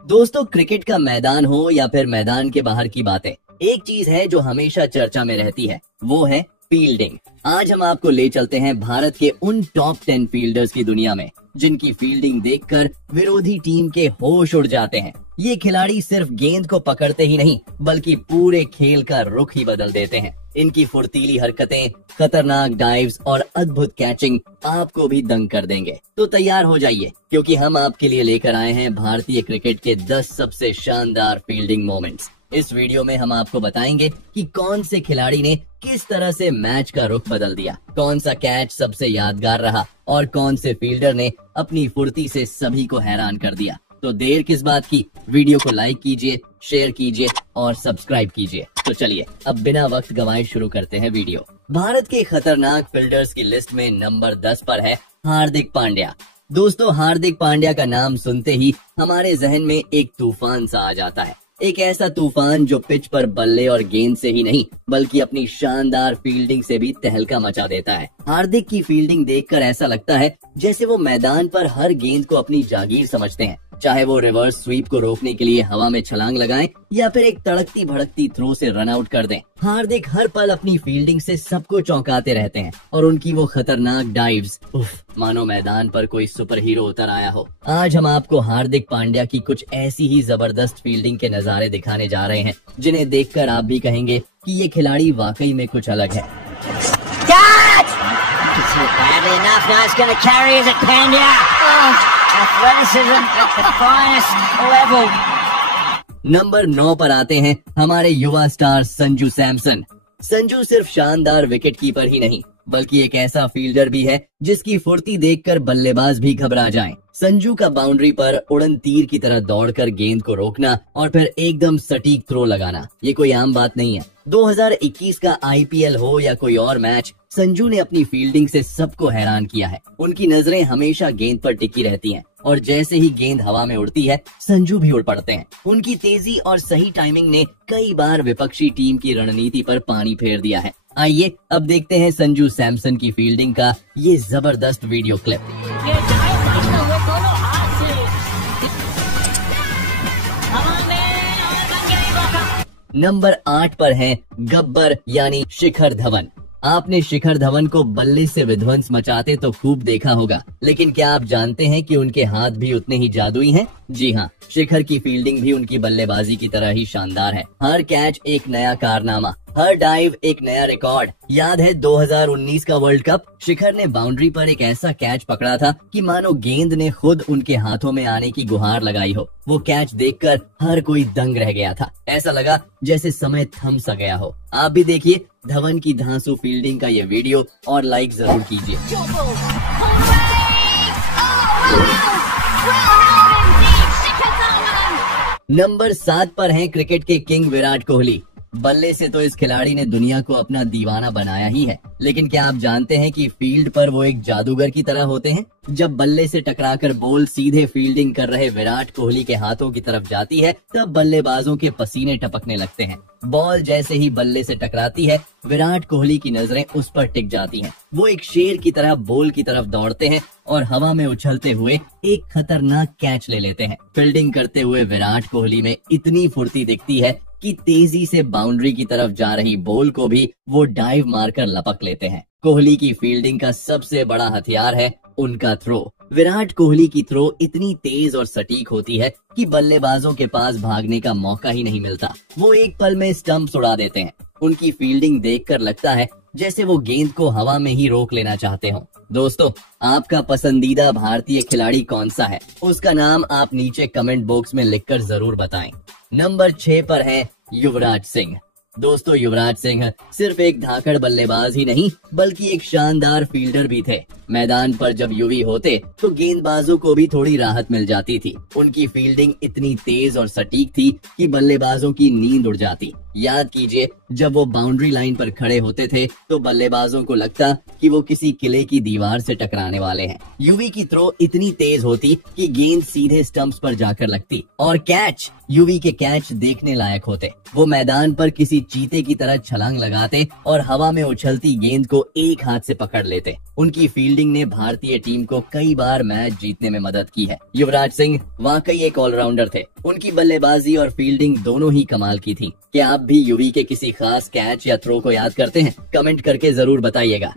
दोस्तों, क्रिकेट का मैदान हो या फिर मैदान के बाहर की बातें, एक चीज है जो हमेशा चर्चा में रहती है, वो है फील्डिंग। आज हम आपको ले चलते हैं भारत के उन टॉप 10 फील्डर्स की दुनिया में जिनकी फील्डिंग देखकर विरोधी टीम के होश उड़ जाते हैं। ये खिलाड़ी सिर्फ गेंद को पकड़ते ही नहीं बल्कि पूरे खेल का रुख ही बदल देते हैं। इनकी फुर्तीली हरकतें, खतरनाक डाइव्स और अद्भुत कैचिंग आपको भी दंग कर देंगे। तो तैयार हो जाइए, क्योंकि हम आपके लिए लेकर आए हैं भारतीय क्रिकेट के 10 सबसे शानदार फील्डिंग मोमेंट्स। इस वीडियो में हम आपको बताएंगे कि कौन से खिलाड़ी ने किस तरह से मैच का रुख बदल दिया, कौन सा कैच सबसे यादगार रहा और कौन से फील्डर ने अपनी फुर्ती से सभी को हैरान कर दिया। तो देर किस बात की, वीडियो को लाइक कीजिए, शेयर कीजिए और सब्सक्राइब कीजिए। तो चलिए अब बिना वक्त गंवाए शुरू करते हैं वीडियो। भारत के खतरनाक फील्डर्स की लिस्ट में नंबर 10 पर है हार्दिक पांड्या। दोस्तों, हार्दिक पांड्या का नाम सुनते ही हमारे जहन में एक तूफान सा आ जाता है। एक ऐसा तूफान जो पिच पर बल्ले और गेंद से ही नहीं बल्कि अपनी शानदार फील्डिंग से भी तहलका मचा देता है। हार्दिक की फील्डिंग देखकर ऐसा लगता है जैसे वो मैदान पर हर गेंद को अपनी जागीर समझते हैं, चाहे वो रिवर्स स्वीप को रोकने के लिए हवा में छलांग लगाएं या फिर एक तड़कती भड़कती थ्रो से रन आउट कर दें। हार्दिक हर पल अपनी फील्डिंग से सबको चौंकाते रहते हैं और उनकी वो खतरनाक डाइव्स, मानो मैदान पर कोई सुपर हीरो उतर आया हो। आज हम आपको हार्दिक पांड्या की कुछ ऐसी ही जबरदस्त फील्डिंग के नजारे दिखाने जा रहे हैं जिन्हें देखकर आप भी कहेंगे कि ये खिलाड़ी वाकई में कुछ अलग है। नंबर 9 पर आते हैं हमारे युवा स्टार संजू सैमसन। संजू सिर्फ शानदार विकेट कीपर ही नहीं बल्कि एक ऐसा फील्डर भी है जिसकी फुर्ती देखकर बल्लेबाज भी घबरा जाएं। संजू का बाउंड्री पर उड़न तीर की तरह दौड़कर गेंद को रोकना और फिर एकदम सटीक थ्रो लगाना, ये कोई आम बात नहीं है। 2021 का आईपीएल हो या कोई और मैच, संजू ने अपनी फील्डिंग से सबको हैरान किया है। उनकी नजरें हमेशा गेंद पर टिकी रहती हैं और जैसे ही गेंद हवा में उड़ती है संजू भी उड़ पड़ते हैं। उनकी तेजी और सही टाइमिंग ने कई बार विपक्षी टीम की रणनीति पर पानी फेर दिया है। आइए अब देखते हैं संजू सैमसन की फील्डिंग का ये जबरदस्त वीडियो क्लिप। नंबर 8 पर है गब्बर यानी शिखर धवन। आपने शिखर धवन को बल्ले से विध्वंस मचाते तो खूब देखा होगा, लेकिन क्या आप जानते हैं कि उनके हाथ भी उतने ही जादुई हैं? जी हाँ, शिखर की फील्डिंग भी उनकी बल्लेबाजी की तरह ही शानदार है। हर कैच एक नया कारनामा, हर डाइव एक नया रिकॉर्ड। याद है 2019 का वर्ल्ड कप, शिखर ने बाउंड्री पर एक ऐसा कैच पकड़ा था कि मानो गेंद ने खुद उनके हाथों में आने की गुहार लगाई हो। वो कैच देखकर हर कोई दंग रह गया था, ऐसा लगा जैसे समय थम सा गया हो। आप भी देखिए धवन की धांसू फील्डिंग का ये वीडियो और लाइक जरूर कीजिए। नंबर 7 पर हैं क्रिकेट के किंग विराट कोहली। बल्ले से तो इस खिलाड़ी ने दुनिया को अपना दीवाना बनाया ही है, लेकिन क्या आप जानते हैं कि फील्ड पर वो एक जादूगर की तरह होते हैं? जब बल्ले से टकराकर बॉल सीधे फील्डिंग कर रहे विराट कोहली के हाथों की तरफ जाती है तब बल्लेबाजों के पसीने टपकने लगते हैं। बॉल जैसे ही बल्ले से टकराती है विराट कोहली की नजरें उस पर टिक जाती हैं। वो एक शेर की तरह बॉल की तरफ दौड़ते हैं और हवा में उछलते हुए एक खतरनाक कैच ले लेते हैं। फील्डिंग करते हुए विराट कोहली में इतनी फुर्ती दिखती है कि तेजी से बाउंड्री की तरफ जा रही बॉल को भी वो डाइव मारकर लपक लेते हैं। कोहली की फील्डिंग का सबसे बड़ा हथियार है उनका थ्रो। विराट कोहली की थ्रो इतनी तेज और सटीक होती है कि बल्लेबाजों के पास भागने का मौका ही नहीं मिलता। वो एक पल में स्टंप्स उड़ा देते हैं। उनकी फील्डिंग देखकर लगता है जैसे वो गेंद को हवा में ही रोक लेना चाहते हो। दोस्तों, आपका पसंदीदा भारतीय खिलाड़ी कौन सा है? उसका नाम आप नीचे कमेंट बॉक्स में लिखकर जरूर बताएं। नंबर 6 पर है युवराज सिंह। दोस्तों, युवराज सिंह सिर्फ एक धाकड़ बल्लेबाज ही नहीं बल्कि एक शानदार फील्डर भी थे। मैदान पर जब युवी होते तो गेंदबाजों को भी थोड़ी राहत मिल जाती थी। उनकी फील्डिंग इतनी तेज और सटीक थी कि बल्लेबाजों की नींद उड़ जाती। याद कीजिए, जब वो बाउंड्री लाइन पर खड़े होते थे तो बल्लेबाजों को लगता कि वो किसी किले की दीवार से टकराने वाले हैं। यूवी की थ्रो इतनी तेज होती कि गेंद सीधे स्टंप्स पर जाकर लगती, और कैच, यूवी के कैच देखने लायक होते। वो मैदान पर किसी चीते की तरह छलांग लगाते और हवा में उछलती गेंद को एक हाथ से पकड़ लेते। उनकी फील्डिंग ने भारतीय टीम को कई बार मैच जीतने में मदद की है। युवराज सिंह वाकई एक ऑलराउंडर थे। उनकी बल्लेबाजी और फील्डिंग दोनों ही कमाल की थी। क्या आप भी यूवी के किसी खास कैच या थ्रो को याद करते हैं? कमेंट करके जरूर बताइएगा।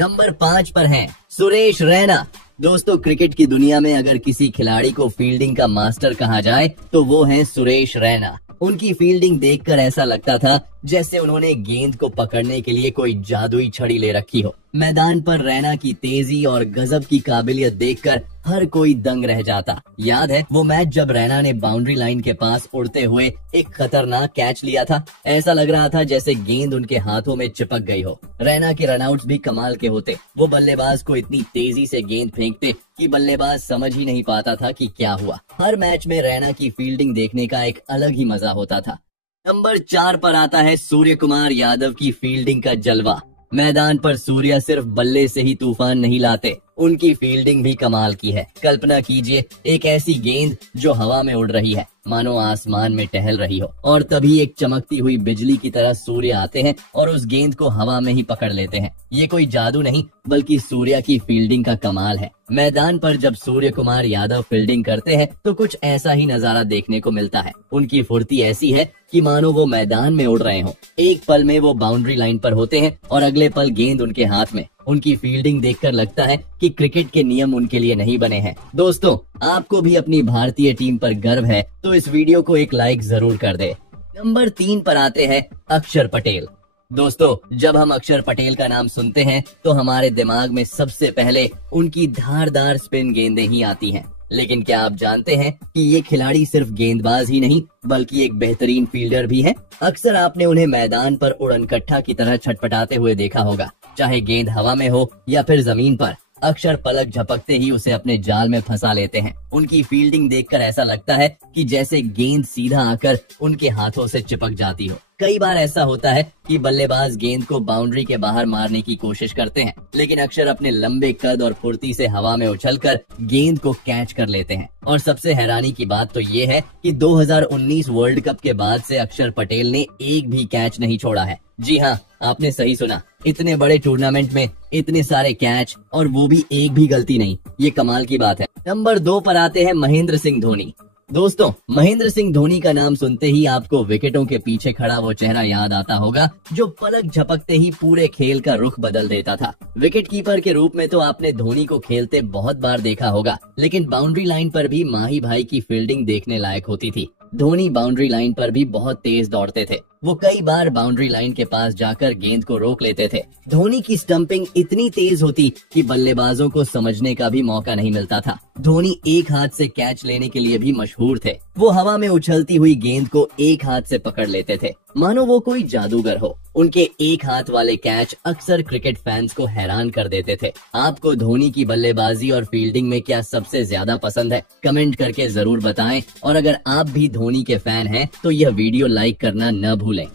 नंबर 5 पर हैं सुरेश रैना। दोस्तों, क्रिकेट की दुनिया में अगर किसी खिलाड़ी को फील्डिंग का मास्टर कहा जाए तो वो हैं सुरेश रैना। उनकी फील्डिंग देखकर ऐसा लगता था जैसे उन्होंने गेंद को पकड़ने के लिए कोई जादुई छड़ी ले रखी हो। मैदान पर रैना की तेजी और गजब की काबिलियत देखकर हर कोई दंग रह जाता। याद है वो मैच जब रैना ने बाउंड्री लाइन के पास उड़ते हुए एक खतरनाक कैच लिया था? ऐसा लग रहा था जैसे गेंद उनके हाथों में चिपक गई हो। रैना के रनआउट्स भी कमाल के होते। वो बल्लेबाज को इतनी तेजी से गेंद फेंकते कि बल्लेबाज समझ ही नहीं पाता था कि क्या हुआ। हर मैच में रैना की फील्डिंग देखने का एक अलग ही मजा होता था। नंबर 4 पर आता है सूर्य कुमार यादव की फील्डिंग का जलवा। मैदान पर सूर्या सिर्फ बल्ले से ही तूफान नहीं लाते, उनकी फील्डिंग भी कमाल की है। कल्पना कीजिए एक ऐसी गेंद जो हवा में उड़ रही है, मानो आसमान में टहल रही हो, और तभी एक चमकती हुई बिजली की तरह सूर्य आते हैं और उस गेंद को हवा में ही पकड़ लेते हैं। ये कोई जादू नहीं बल्कि सूर्या की फील्डिंग का कमाल है। मैदान पर जब सूर्य कुमार यादव फील्डिंग करते हैं तो कुछ ऐसा ही नजारा देखने को मिलता है। उनकी फुर्ती ऐसी है कि मानो वो मैदान में उड़ रहे हों। एक पल में वो बाउंड्री लाइन पर होते हैं और अगले पल गेंद उनके हाथ में। उनकी फील्डिंग देखकर लगता है कि क्रिकेट के नियम उनके लिए नहीं बने हैं। दोस्तों, आपको भी अपनी भारतीय टीम पर गर्व है तो इस वीडियो को एक लाइक जरूर कर दे। नंबर 3 पर आते हैं अक्षर पटेल। दोस्तों, जब हम अक्षर पटेल का नाम सुनते हैं तो हमारे दिमाग में सबसे पहले उनकी धारदार स्पिन गेंदें ही आती हैं। लेकिन क्या आप जानते हैं कि ये खिलाड़ी सिर्फ गेंदबाज ही नहीं बल्कि एक बेहतरीन फील्डर भी है। अक्सर आपने उन्हें मैदान पर उड़नकट्टा की तरह छटपटाते हुए देखा होगा, चाहे गेंद हवा में हो या फिर जमीन पर। अक्षर पलक झपकते ही उसे अपने जाल में फंसा लेते हैं। उनकी फील्डिंग देखकर ऐसा लगता है कि जैसे गेंद सीधा आकर उनके हाथों से चिपक जाती हो। कई बार ऐसा होता है कि बल्लेबाज गेंद को बाउंड्री के बाहर मारने की कोशिश करते हैं, लेकिन अक्षर अपने लंबे कद और फुर्ती से हवा में उछलकर गेंद को कैच कर लेते हैं। और सबसे हैरानी की बात तो ये है कि 2019 वर्ल्ड कप के बाद से अक्षर पटेल ने एक भी कैच नहीं छोड़ा है। जी हाँ, आपने सही सुना, इतने बड़े टूर्नामेंट में इतने सारे कैच और वो भी एक भी गलती नहीं। ये कमाल की बात है। नंबर 2 पर आते हैं महेंद्र सिंह धोनी। दोस्तों, महेंद्र सिंह धोनी का नाम सुनते ही आपको विकेटों के पीछे खड़ा वो चेहरा याद आता होगा जो पलक झपकते ही पूरे खेल का रुख बदल देता था। विकेट कीपर के रूप में तो आपने धोनी को खेलते बहुत बार देखा होगा, लेकिन बाउंड्री लाइन पर भी माही भाई की फील्डिंग देखने लायक होती थी। धोनी बाउंड्री लाइन पर भी बहुत तेज दौड़ते थे। वो कई बार बाउंड्री लाइन के पास जाकर गेंद को रोक लेते थे। धोनी की स्टंपिंग इतनी तेज होती कि बल्लेबाजों को समझने का भी मौका नहीं मिलता था। धोनी एक हाथ से कैच लेने के लिए भी मशहूर थे। वो हवा में उछलती हुई गेंद को एक हाथ से पकड़ लेते थे, मानो वो कोई जादूगर हो। उनके एक हाथ वाले कैच अक्सर क्रिकेट फैंस को हैरान कर देते थे। आपको धोनी की बल्लेबाजी और फील्डिंग में क्या सबसे ज्यादा पसंद है? कमेंट करके जरूर बताएं, और अगर आप भी धोनी के फैन हैं तो यह वीडियो लाइक करना न भूलें।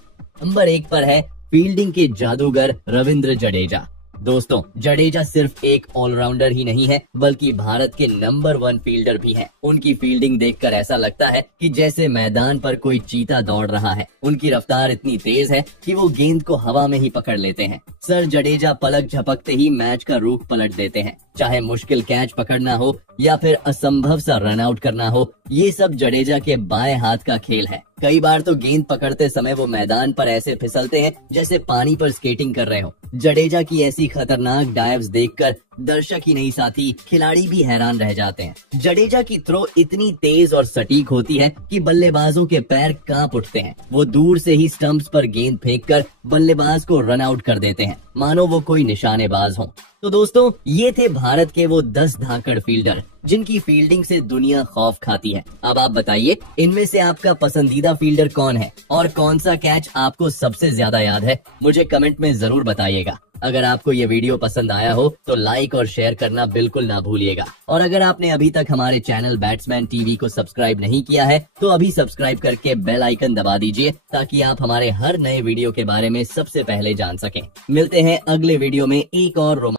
नंबर 1 पर है फील्डिंग के जादूगर रविंद्र जडेजा। दोस्तों, जडेजा सिर्फ एक ऑलराउंडर ही नहीं है बल्कि भारत के नंबर 1 फील्डर भी हैं। उनकी फील्डिंग देखकर ऐसा लगता है कि जैसे मैदान पर कोई चीता दौड़ रहा है। उनकी रफ्तार इतनी तेज है कि वो गेंद को हवा में ही पकड़ लेते हैं। सर जडेजा पलक झपकते ही मैच का रुख पलट देते हैं। चाहे मुश्किल कैच पकड़ना हो या फिर असंभव सा रन आउट करना हो, ये सब जडेजा के बाएं हाथ का खेल है। कई बार तो गेंद पकड़ते समय वो मैदान पर ऐसे फिसलते हैं जैसे पानी पर स्केटिंग कर रहे हो। जडेजा की ऐसी खतरनाक डाइव्स देखकर दर्शक ही नहीं साथी खिलाड़ी भी हैरान रह जाते हैं। जडेजा की थ्रो इतनी तेज और सटीक होती है कि बल्लेबाजों के पैर कांप उठते हैं। वो दूर से ही स्टंप्स पर गेंद फेंककर बल्लेबाज को रन आउट कर देते हैं, मानो वो कोई निशानेबाज हो। तो दोस्तों, ये थे भारत के वो 10 धाकड़ फील्डर जिनकी फील्डिंग से दुनिया खौफ खाती है। अब आप बताइए, इनमें से आपका पसंदीदा फील्डर कौन है और कौन सा कैच आपको सबसे ज्यादा याद है? मुझे कमेंट में जरूर बताइएगा। अगर आपको ये वीडियो पसंद आया हो तो लाइक और शेयर करना बिल्कुल ना भूलिएगा। और अगर आपने अभी तक हमारे चैनल बैट्समैन टीवी को सब्सक्राइब नहीं किया है तो अभी सब्सक्राइब करके बेल आइकन दबा दीजिए, ताकि आप हमारे हर नए वीडियो के बारे में सबसे पहले जान सकें। मिलते हैं अगले वीडियो में एक और